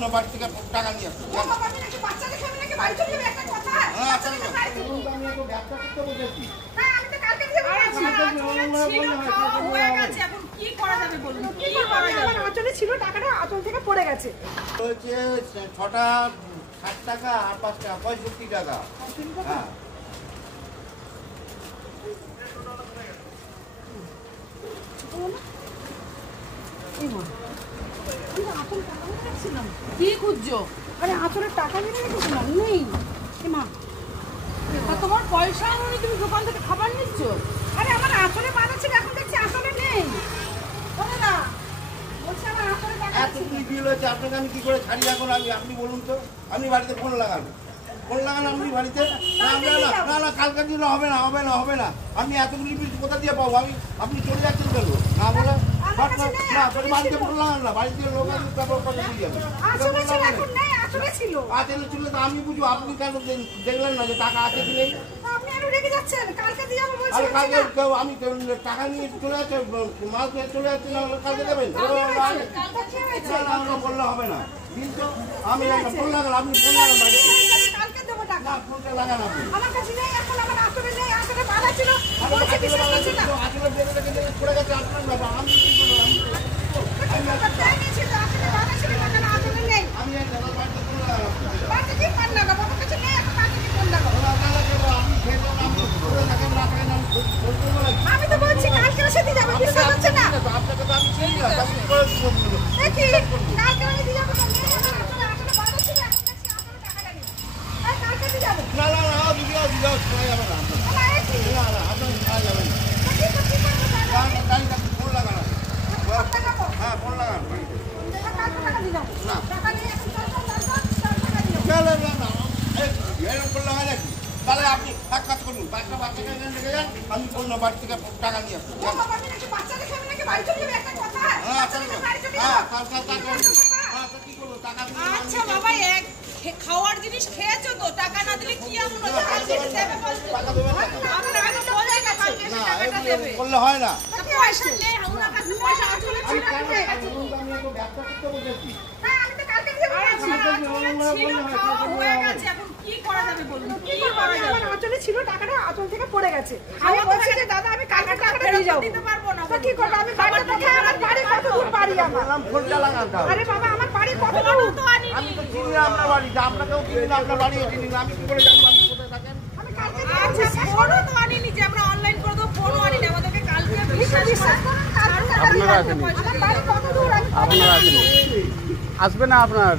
অন্য বাড়ি থেকে টাকা নিয়ে আসবো। ছিল টাকাটা আঁচল থেকে পড়ে গেছে। হচ্ছে 6টা 60 টাকা আর 5 টাকা 65 টাকা। হ্যাঁ কি খুঁজছো? আরে আঁচলের টাকা নিয়ে রেখেছিলাম, নেই মা। তোমার পয়সা নেই, তুমি দোকান থেকে খাবার নিচ্ছ? আরে আমার আঁচলে বাঁধা ছিল, এখন দেখছি আঁচলে নেই। না বলছি আমার আঁচলে টাকা এত কি বিল হচ্ছে আপনাকে আমি কি করে ছাড়ি এখন? আপনি বলুন তো, আপনি বাড়িতে ফোন লাগান আপনি বাড়িতে। না না কালকের দিন হবে না আমি এতগুলি বিল কোথা দিয়ে পাবো? আপনি চলে যাচ্ছেন কেন? না বলে না বাড়িতে ফোন লাগান না, বাড়িতে লোক আছে তারপর কথা দিয়ে যাবে। আসলে ছিল তো আমি বুঝবো, আপনি কেন দেখলেন না যে টাকা আছে কি নেই? আমি টাকা নিয়ে চলে যাচ্ছে, মাল নিয়ে চলে যাচ্ছে, না কালকে দেবেন? বললে হবে না কিন্তু আমি ফোন লাগান, আপনি ফোন লাগান ফোনটা লাগান আপনি। পড়ে গেছে আপনার বাবা, আমি কি করবো? আমি তো বলছি কালকে সাথে যাবো, বিশ্বাস হচ্ছে না আপনাকে তো আমি চিনি না, কালকে আমি দিয়ে যাবো। কালকে দিয়ে যাবো। না না না দিদি শোনা যাবে না, আপনার শোনা যাবে না। ফোন লাগান, হ্যাঁ ফোন লাগান। না এরকম করলে হয় নাকি? তাহলে আপনি এক কাজ করুন, বাচ্চা বাচ্চাকে রেখে যান, আমি অন্য বাড়ি থেকে টাকা নিয়ে আসবো। আচ্ছা বাবা, এক খাওয়ার জিনিস খেয়েছো তো, টাকা না দিলে কি এমন হচ্ছে? করলে হয় না। পয়সা নেই, ওনার কাছে পয়সা আছে, ছিল খাওয়া হয়ে গেছে, এখন কি করা যাবে বলুন? কি করা যাবে? আমার আঁচলে ছিল টাকাটা, আঁচল থেকে পড়ে গেছে। আমি বলছি যে দাদা আমি কালকে টাকাটা দিয়ে যাবো। দিতে পারবো না। তো কি করবো? আমি বাড়িতে কোথায়? আমার বাড়ি কত দূর? বাড়ি আমার ফোনটা লাগান। আরে বাবা আমার বাড়ি কত দূর? তো আনিনি। আমি তো চিনি না আপনার বাড়ি, আপনাকেও চিনি না, আপনার বাড়ি চিনি না, আমি কি করে জানবো আপনি কোথায় থাকেন? আমি কালকে আচ্ছা ফোনও তো আনিনি, যে আমরা অনলাইন করে দেবো, ফোনও আনিনি। আমাদেরকে কালকে বিশ্বাস করুন, কালকে আপনারা আসেন, আমার বাড়ি কত দূর? আপনারা আসেন, আসবে না আপনার